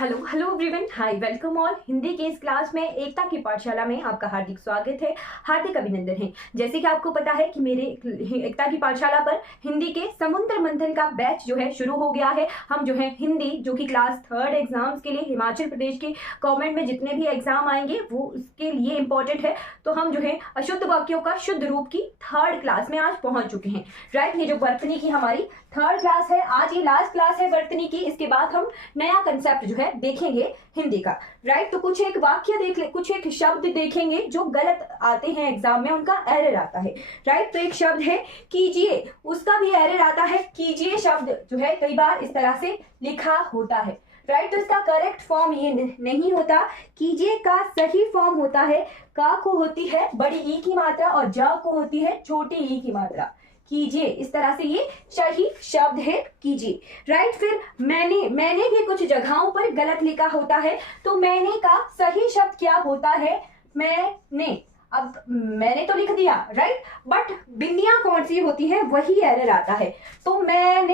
Hello hello everyone, हाय, welcome all. Hindi के इस class में एकता की पाठशाला में आपका हार्दिक स्वागत है, हार्दिक अभिनंदन है। जैसे कि आपको पता है कि मेरे एकता की पाठशाला पर हिंदी के समुद्र मंथन का बैच जो है शुरू हो गया है। हम जो है हिंदी जो कि क्लास 3 एग्जाम्स के लिए हिमाचल प्रदेश के गवर्नमेंट में जितने भी एग्जाम आएंगे वो उसके लिए इम्पोर्टेंट है। तो हम जो है अशुद्ध वाक्यों का शुद्ध रूप की 3rd क्लास में आज पहुंच चुके हैं। राइट, ये जो वर्तनी की हमारी 3rd क्लास है, आज ये लास्ट क्लास है वर्तनी की। इसके बाद हम नया कंसेप्ट जो है देखेंगे हिंदी का। राइट, तो कुछ एक वाक्य देख ले, कुछ एक शब्द देखेंगे जो गलत आते हैं एग्जाम में, उनका एरर आता है। राइट, तो एक शब्द है कीजिए, उसका भी एरर आता है। कीजिए शब्द जो है कई बार इस तरह से लिखा होता है। राइट, तो इसका करेक्ट फॉर्म ये नहीं होता। कीजिए का सही फॉर्म होता है, का को होती है बड़ी ई की मात्रा और जा को होती है छोटी ई की मात्रा। कीजिए, इस तरह से ये सही शब्द है कीजिए। राइट, फिर मैंने भी कुछ जगहों पर गलत लिखा होता है। तो मैंने का सही शब्द क्या होता है? मैंने। अब मैंने तो लिख दिया, राइट, बट बिंदियां कौन सी होती है वही एरर आता है। तो मैं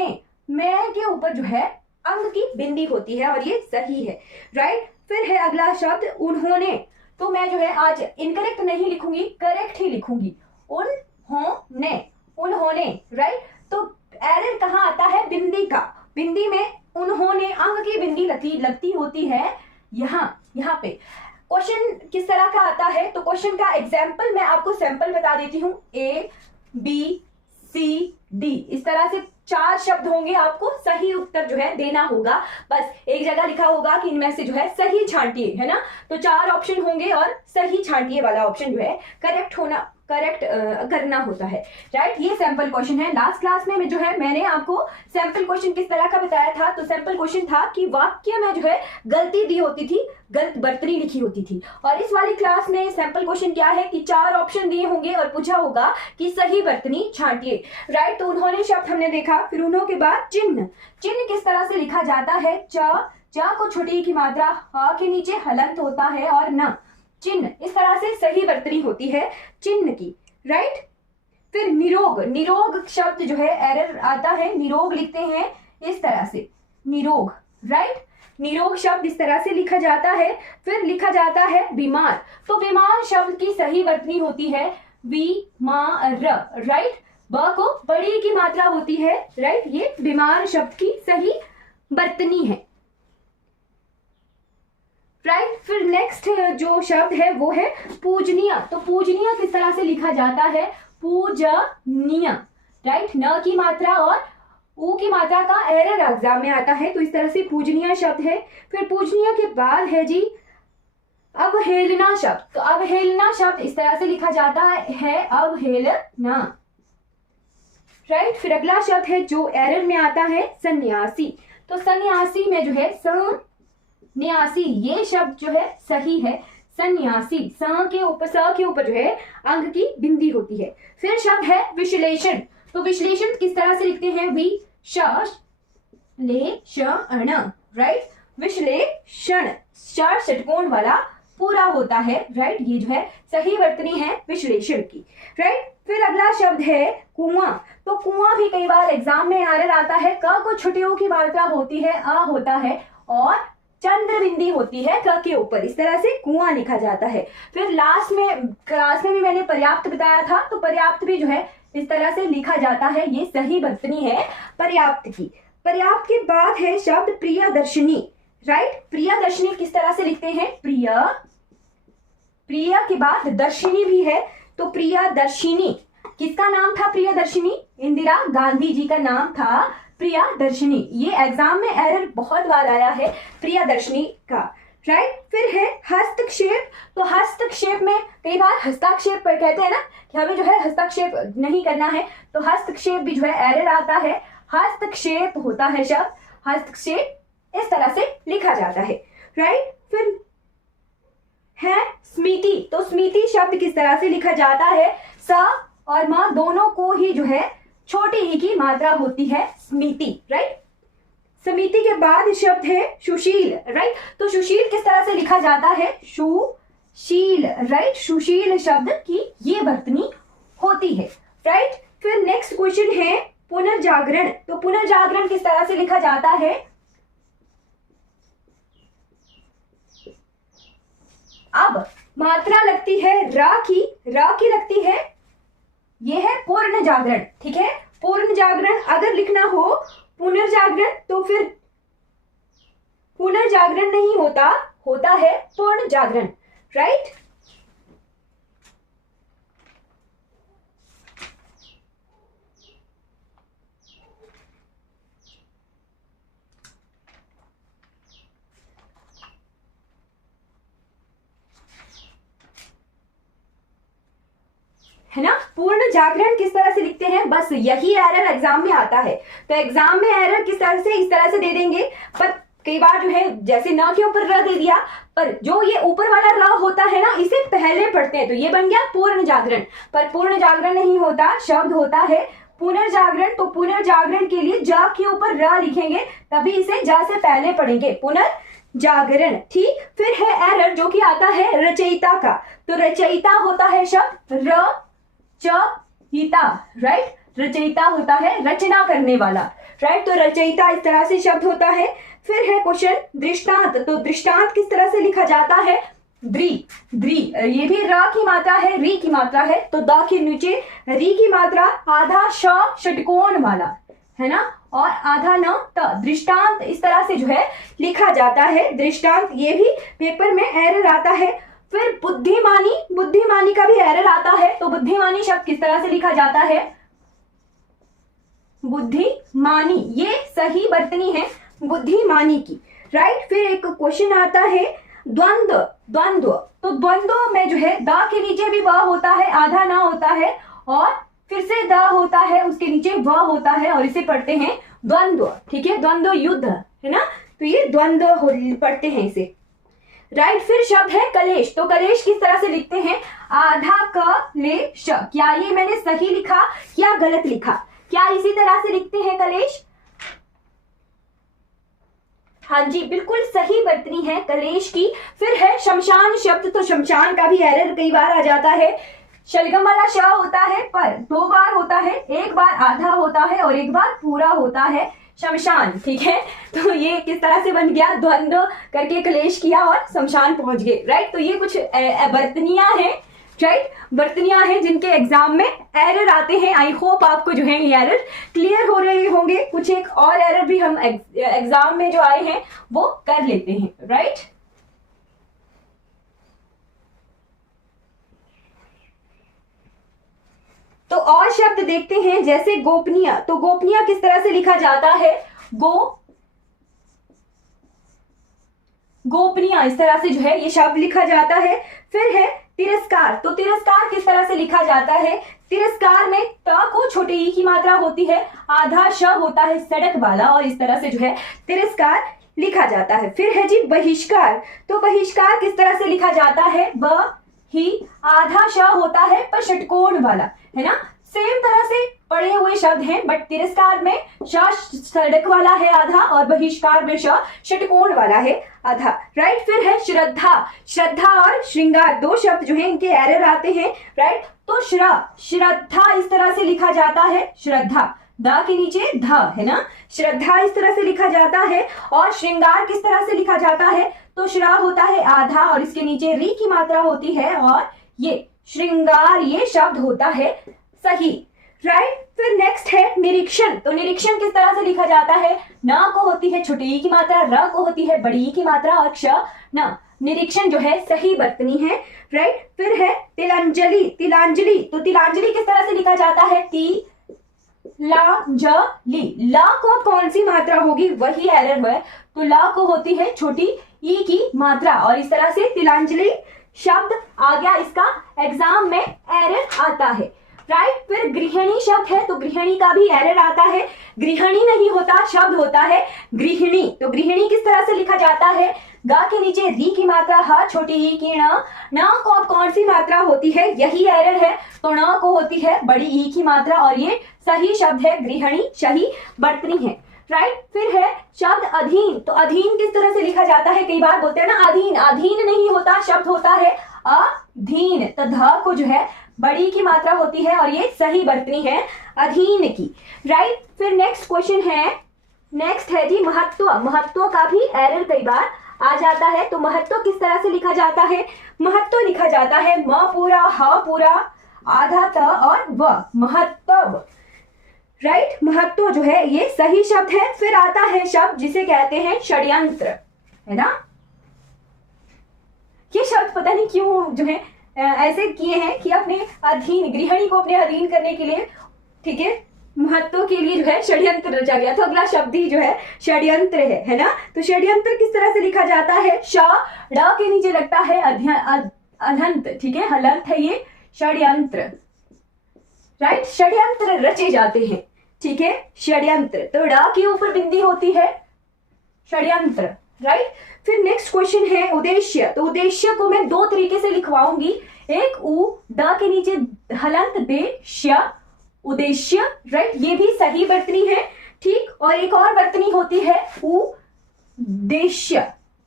के ऊपर जो है अंग की बिंदी होती है और ये सही है। राइट, फिर है अगला शब्द उन्होंने। तो मैं जो है आज इनकरेक्ट नहीं लिखूंगी, करेक्ट ही लिखूंगी, उन्होंने। राइट, तो एरर कहाँ आता है? बिंदी का। बिंदी में उन्होंने अंग की बिंदी लगती होती है यहाँ पे। क्वेश्चन किस तरह का आता है? तो क्वेश्चन का एग्जाम्पल मैं आपको सैंपल बता देती हूँ। ABCD इस तरह से 4 शब्द होंगे, आपको सही उत्तर जो है देना होगा। बस एक जगह लिखा होगा कि इनमें से जो है सही छांटिए, है ना। तो 4 ऑप्शन होंगे और सही छांटिए वाला ऑप्शन जो है करेक्ट करना होता है। राइट, ये सैंपल क्वेश्चन है। लास्ट क्लास में जो है मैंने आपको सैंपल क्वेश्चन किस तरह का बताया था। तो सैंपल क्वेश्चन था कि वाक्य में जो है गलती दी होती थी, गलत वर्तनी लिखी होती थी। और इस वाली क्लास में सैंपल क्वेश्चन क्या है कि 4 ऑप्शन दिए होंगे और पूछा होगा कि सही वर्तनी छांटिए। राइट, तो उन्होंने शब्द हमने देखा। फिर उन्हों के बाद चिन्ह किस तरह से लिखा जाता है? चा को छोटी की मात्रा, हा के नीचे हलंत होता है और न। चिन्ह, इस तरह से सही वर्तनी होती है चिन्ह की। राइट, फिर निरोग शब्द जो है एरर आता है। निरोग लिखते हैं इस तरह से, निरोग। राइट, निरोग शब्द इस तरह से लिखा जाता है। फिर लिखा जाता है बीमार। तो बीमार शब्द की सही वर्तनी होती है बीमार। राइट, ब को बड़ी की मात्रा होती है। राइट, ये बीमार शब्द की सही वर्तनी है। राइट, फिर नेक्स्ट जो शब्द है वो है पूजनीय। तो पूजनीय किस तरह से लिखा जाता है? पूजनीय। राइट, न की मात्रा और ऊ की मात्रा का एरर एग्जाम में आता है, तो इस तरह से पूजनीय शब्द है। फिर पूजनीय के बाद है जी अवहेलना शब्द। तो अवहेलना शब्द इस तरह से लिखा जाता है, अवहेलना। राइट, फिर अगला शब्द है जो एरर में आता है सन्यासी। तो सन्यासी में जो है न्यासी, ये शब्द जो है सही है सन्यासी। स के ऊपर जो है अंग की बिंदी होती है। फिर शब्द है विश्लेषण। तो विश्लेषण किस तरह से लिखते हैं? राइट, विश्लेषण षटकोण वाला पूरा होता है। राइट, ये जो है सही वर्तनी है विश्लेषण की। राइट, फिर अगला शब्द है कुआं। तो कुआं भी कई बार एग्जाम में एरर आता है। क को छुट्टियों की मात्रा होती है, आ होता है और चंद्र बिंदी होती है क के ऊपर। इस तरह से कुआं लिखा जाता है। फिर लास्ट में क्लास में भी मैंने पर्याप्त बताया था। तो पर्याप्त भी जो है इस तरह से लिखा जाता है, ये सही वर्तनी है पर्याप्त की। पर्याप्त के बाद है शब्द प्रियदर्शिनी। राइट, प्रियदर्शिनी किस तरह से लिखते हैं? प्रिय के बाद दर्शिनी भी है। तो प्रियदर्शिनी, किसका नाम था प्रियदर्शिनी? इंदिरा गांधी जी का नाम था प्रियदर्शिनी। ये एग्जाम में एरर बहुत बार आया है प्रियदर्शिनी का। राइट, फिर है हस्तक्षेप। तो हस्तक्षेप में कई बार हस्ताक्षेप पर कहते हैं ना कि हमें जो है हस्तक्षेप नहीं करना है, तो हस्तक्षेप भी जो है एरर आता है। हस्तक्षेप होता है शब्द, हस्तक्षेप इस तरह से लिखा जाता है। राइट, फिर है स्मृति। तो स्मृति शब्द किस तरह से लिखा जाता है? स और म दोनों को ही जो है छोटी ई की मात्रा होती है स्मृति। राइट, समिति के बाद शब्द है सुशील। राइट, तो सुशील किस तरह से लिखा जाता है? सुशील। राइट, सुशील शब्द की ये वर्तनी होती है। राइट, फिर नेक्स्ट क्वेश्चन है पुनर्जागरण। तो पुनर्जागरण किस तरह से लिखा जाता है? अब मात्रा लगती है रा की लगती है, ये है पूर्ण जागरण, ठीक है। पूर्ण जागरण अगर लिखना हो पुनर्जागरण तो फिर पुनर्जागरण नहीं होता, होता है पूर्ण जागरण, राइट। है ना। पूर्ण जागरण किस तरह से लिखते हैं, बस यही एरर एग्जाम में आता है। तो एग्जाम में एरर किस तरह से, इस तरह से दे देंगे, पर कई बार जो है जैसे न के ऊपर र दे दिया, पर जो ये ऊपर वाला र होता है ना, इसे पहले पढ़ते हैं तो ये बन गया पूर्ण जागरण। पर पूर्ण जागरण नहीं होता, शब्द होता है पुनर्जागरण। तो पुनर्जागरण के लिए जा के ऊपर र लिखेंगे, तभी इसे जा से पहले पढ़ेंगे, पुनर्जागरण, ठीक। फिर है एरर जो कि आता है रचयिता का। तो रचयिता होता है शब्द रचयिता, राइट। रचयिता होता है रचना करने वाला, राइट। तो रचयिता इस तरह से शब्द होता है। फिर है क्वेश्चन दृष्टांत। तो दृष्टांत किस तरह से लिखा जाता है, द्रि, ये भी र की मात्रा है, री की मात्रा है, तो द के नीचे री की मात्रा, आधा श षटकोण वाला, है ना, और आधा न त। दृष्टांत इस तरह से जो है लिखा जाता है, दृष्टांत। ये भी पेपर में एरर आता है। फिर बुद्धिमानी का भी एरर आता है। तो बुद्धिमानी शब्द किस तरह से लिखा जाता है, बुद्धिमानी, ये सही वर्तनी है बुद्धिमानी की, राइट। फिर एक क्वेश्चन आता है द्वंद्व। तो द्वंद्व में जो है द के नीचे भी व होता है, आधा ना होता है, और फिर से द होता है, उसके नीचे व होता है, और इसे पढ़ते हैं द्वंद्व, ठीक है। द्वंद्व युद्ध, है ना, तो ये द्वंद्व पढ़ते हैं इसे, राइट। फिर शब्द है कलेश। तो कलेश किस तरह से लिखते हैं, आधा क ले श। क्या ये मैंने सही लिखा या गलत लिखा, क्या इसी तरह से लिखते हैं कलेश? हाँ जी, बिल्कुल सही वर्तनी है कलेश की। फिर है शमशान शब्द। तो शमशान का भी एरर कई बार आ जाता है। शलगम वाला श होता है, पर 2 बार होता है, एक बार आधा होता है और एक बार पूरा होता है शमशान, ठीक है। तो ये किस तरह से बन गया, द्वंद्व करके कलेश किया और शमशान पहुंच गए, राइट। तो ये कुछ वर्तनियां हैं, राइट, वर्तनियां हैं जिनके एग्जाम में एरर आते हैं। आई होप आपको जो है ये एरर क्लियर हो रहे होंगे। कुछ एक और एरर भी हम एग्जाम में जो आए हैं वो कर लेते हैं, राइट। तो और शब्द देखते हैं, जैसे गोपनीय। तो गोपनीय किस तरह से लिखा जाता है, गोपनीय, इस तरह से जो है ये शब्द लिखा जाता है। फिर है तिरस्कार। तो तिरस्कार किस तरह से लिखा जाता है, तिरस्कार में त को छोटे ई की मात्रा होती है, आधा श होता है सड़क वाला, और इस तरह से जो है तिरस्कार लिखा जाता है। फिर है जी बहिष्कार। तो बहिष्कार किस तरह से लिखा जाता है, ब ही, आधा श होता है पर षटकोण वाला, है ना। सेम तरह से पढ़े हुए शब्द हैं, बट तिरस्कार में श सड़क वाला है आधा, और बहिष्कार में श षटकोण वाला है आधा, राइट। फिर है श्रद्धा और श्रृंगार, 2 शब्द जो है इनके एरर आते हैं, राइट। तो श्रद्धा इस तरह से लिखा जाता है, श्रद्धा, द के नीचे ध, है ना, श्रद्धा इस तरह से लिखा जाता है। और श्रृंगार किस तरह से लिखा जाता है, तो श्रा होता है आधा और इसके नीचे री की मात्रा होती है, और ये श्रृंगार ये शब्द होता है सही, राइट। फिर नेक्स्ट है निरीक्षण। तो निरीक्षण किस तरह से लिखा जाता है, न को होती है छोटी ई की मात्रा, र को होती है बड़ी ई की मात्रा, और क्ष न। निरीक्षण जो है सही वर्तनी है, राइट। फिर है तिलांजलि। तो तिलांजलि किस तरह से लिखा जाता है, ला को कौन सी मात्रा होगी, वही एरर है। तो ला को होती है छोटी ई की मात्रा, और इस तरह से तिलांजलि शब्द आ गया, इसका एग्जाम में एरर आता है, राइट। फिर गृहिणी शब्द है। तो गृहिणी का भी एरर आता है, गृहिणी नहीं होता, शब्द होता है गृहिणी। तो गृहिणी किस तरह से लिखा जाता है, गा के नीचे री की मात्रा, ह छोटी ई की न को अब कौन सी मात्रा होती है, यही एरर है। तो न को होती है बड़ी ई की मात्रा, और ये सही शब्द है गृहिणी, सही वर्तनी है, राइट। फिर है शब्द अधीन। तो अधीन किस तरह से लिखा जाता है, कई बार बोलते हैं ना अधीन नहीं होता, शब्द होता है अधीन। तो ध को जो है बड़ी की मात्रा होती है, और ये सही वर्तनी है अधीन की, राइट। फिर नेक्स्ट क्वेश्चन है, नेक्स्ट है जी महत्व। महत्व का भी एरर कई बार आ जाता है। तो महत्व किस तरह से लिखा जाता है? महत्व लिखा जाता है म पूरा, ह पूरा, आधा त और व, महत्व। राइट, महत्व जो है ये सही शब्द है। फिर आता है शब्द जिसे कहते हैं षड्यंत्र, है ना। ये शब्द पता नहीं क्यों जो है ऐसे किए हैं कि अपने अधीन, गृहिणी को अपने अधीन करने के लिए, ठीक है, महत्व के लिए जो है षड्यंत्र रचा गया। तो अगला शब्द ही जो है षड्यंत्र है ना। तो षड्यंत्र किस तरह से लिखा जाता है? श ड के नीचे लगता है अनंत, ठीक है, हलंत है ये षड्यंत्र। राइट, षड्यंत्र रचे जाते हैं, ठीक है, षड्यंत्र। तो ड के ऊपर बिंदी होती है, षड्यंत्र। राइट, फिर नेक्स्ट क्वेश्चन है उद्देश्य। तो उद्देश्य को मैं दो तरीके से लिखवाऊंगी, एक उ ड के नीचे हलंत दे श, उद्देश्य। राइट, ये भी सही वर्तनी है, ठीक। और एक और वर्तनी होती है उद्देश्य।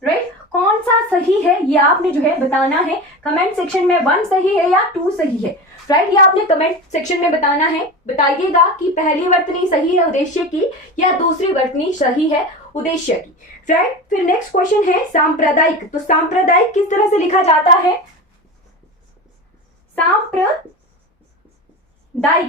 राइट, कौन सा सही है ये आपने जो है बताना है कमेंट सेक्शन में, 1 सही है या 2 सही है। राइट, ये आपने कमेंट सेक्शन में बताना है। बताइएगा कि पहली वर्तनी सही है उद्देश्य की या दूसरी वर्तनी सही है उद्देश्य की। राइट, फिर नेक्स्ट क्वेश्चन है सांप्रदायिक। तो सांप्रदायिक किस तरह से लिखा जाता है? सांप्रदायिक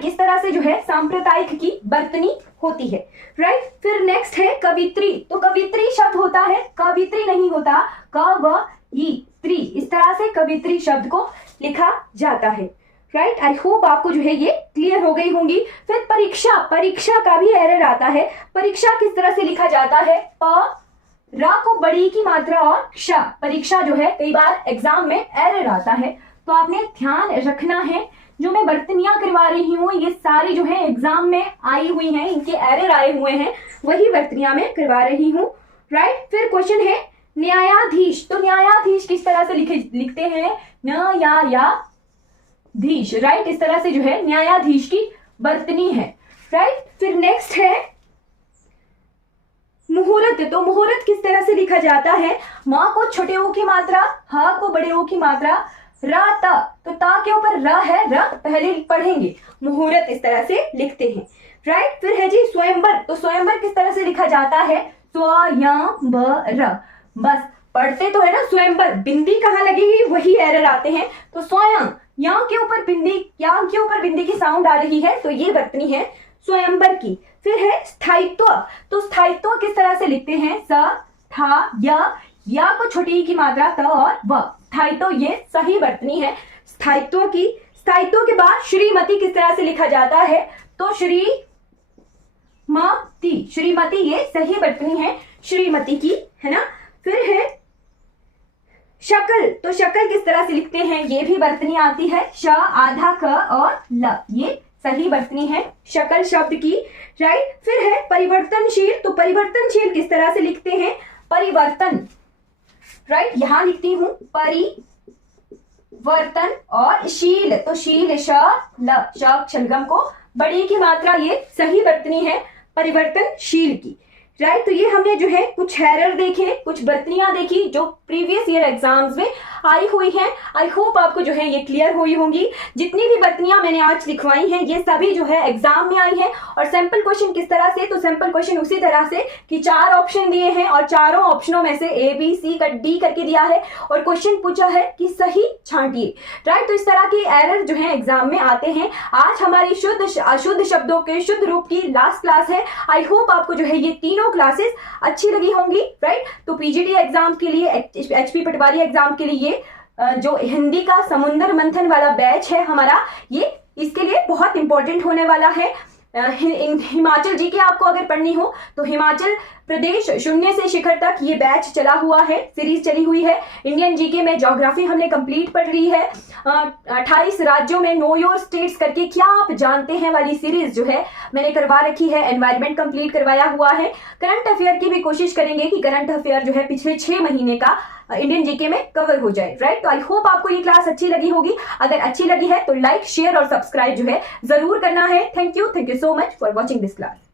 इस तरह से जो है सांप्रदायिक की वर्तनी होती है। राइट, फिर नेक्स्ट है कवित्री। तो कवित्री शब्द होता है, कवित्री नहीं होता, कवित्री, इस तरह से कवित्री शब्द को लिखा जाता है। राइट, आई होप आपको जो है ये क्लियर हो गई होंगी। फिर परीक्षा, परीक्षा का भी एरर आता है। परीक्षा किस तरह से लिखा जाता है? प रा को बड़ी की मात्रा और क्षा, परीक्षा जो है कई बार एग्जाम में एरर आता है, तो आपने ध्यान रखना है। जो मैं वर्तनियां करवा रही हूँ ये सारी जो है एग्जाम में आई हुई हैं, इनके एरर आए हुए हैं, वही वर्तनियां मैं करवा रही हूँ। राइट, फिर क्वेश्चन है न्यायाधीश। तो न्यायाधीश किस तरह से लिखते हैं? न्यायाधीश। राइट, इस तरह से जो है न्यायाधीश की वर्तनी है। राइट, फिर नेक्स्ट है मुहूर्त। तो मुहूर्त किस तरह से लिखा जाता है? माँ को छोटे ओ की मात्रा, ह को बड़े ओ की मात्रा, रा ता, तो ता के ऊपर र है, र पहले पढ़ेंगे, मुहूर्त इस तरह से लिखते हैं। राइट, फिर है जी स्वयंवर। तो स्वयंवर किस तरह से लिखा जाता है? स्वयंवर, बस पढ़ते तो है ना स्वयंवर, बिंदी कहाँ लगेगी वही एरर आते हैं। तो स्वयं, यहाँ के ऊपर बिंदी, यहाँ के ऊपर बिंदी की साउंड आ रही है, तो ये वर्तनी है स्वयंवर की। फिर है स्थायित्व। तो स्थायित्व किस तरह से लिखते हैं? स था या को छोटी ई की मात्रा त और व, स्थायित्व ये सही वर्तनी है स्थायित्व की। स्थायित्व के बाद श्रीमती किस तरह से लिखा जाता है? तो श्रीमती, श्रीमती ये सही वर्तनी है श्रीमती की, है ना। फिर है शकल। तो शकल किस तरह से लिखते हैं? ये भी वर्तनी आती है, श आधा क और ल, ये सही वर्तनी है शकल शब्द की। राइट, फिर है परिवर्तनशील। तो परिवर्तनशील किस तरह से लिखते हैं? परिवर्तन। राइट, यहां लिखती हूं परिवर्तन और शील। तो शील श ल, शलगम को बड़ी की मात्रा, ये सही वर्तनी है परिवर्तनशील की। राइट, तो ये हमने जो है कुछ एरर देखे, कुछ वर्तनियां देखी जो प्रीवियस ईयर एग्जाम्स में आई हुई हैं। आई होप आपको जो है ये क्लियर हुई होंगी। जितनी भी वर्तनियां मैंने आज लिखवाई हैं ये सभी जो है एग्जाम में आई हैं। और सैंपल क्वेश्चन किस तरह से? तो सैंपल क्वेश्चन उसी तरह से कि 4 ऑप्शन दिए हैं और चारों ऑप्शनों में से A B C D करके दिया है और क्वेश्चन पूछा है कि सही छांटिए। राइट, तो इस तरह के एरर जो है एग्जाम में आते हैं। आज हमारी शुद्ध अशुद्ध शब्दों के शुद्ध रूप की लास्ट क्लास है। आई होप आपको जो है ये तीनों क्लासेस अच्छी लगी होंगी। राइट, तो PGT एग्जाम के लिए, HP पटवारी एग्जाम के लिए जो हिंदी का समुद्र मंथन वाला बैच है हमारा, ये इसके लिए बहुत इंपॉर्टेंट होने वाला है। हिमाचल जी के आपको अगर पढ़नी हो तो हिमाचल प्रदेश शून्य से शिखर तक ये बैच चला हुआ है, सीरीज चली हुई है। इंडियन जीके में ज्योग्राफी हमने कंप्लीट पढ़ ली है। 28 राज्यों में नो योर स्टेट्स करके क्या आप जानते हैं वाली सीरीज जो है मैंने करवा रखी है। एनवायरमेंट कंप्लीट करवाया हुआ है। करंट अफेयर की भी कोशिश करेंगे कि करंट अफेयर जो है पिछले 6 महीने का इंडियन जीके में कवर हो जाए। राइट, तो आई होप आपको ये क्लास अच्छी लगी होगी। अगर अच्छी लगी है तो लाइक, शेयर और सब्सक्राइब जो है जरूर करना है। Thank you so much for watching this class.